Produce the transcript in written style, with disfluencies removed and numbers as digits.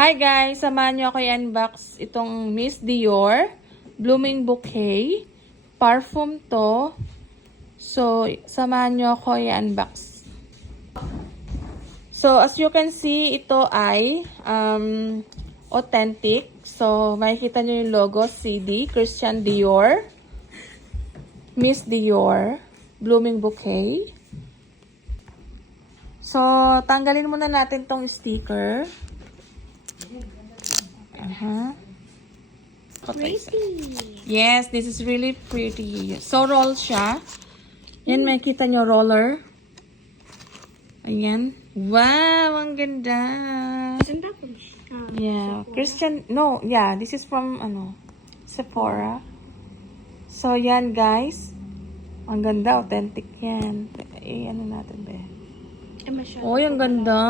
Hi guys! Samahan nyo ako i-unbox itong Miss Dior Blooming Bouquet. Parfum to. So, samahan nyo ako i-unbox. So, as you can see, ito ay authentic. So, makikita nyo yung logo, CD, Christian Dior. Miss Dior Blooming Bouquet. So, tanggalin muna natin tong sticker. Yes, this is really pretty. So, roll siya. Yan, makikita nyo, roller. Ayan. Wow, ang ganda. Isn't that from Yeah, Christian, no, yeah, this is from, Sephora. So, yan, guys. Ang ganda, authentic yan. Ano natin, be? Oh, ang ganda.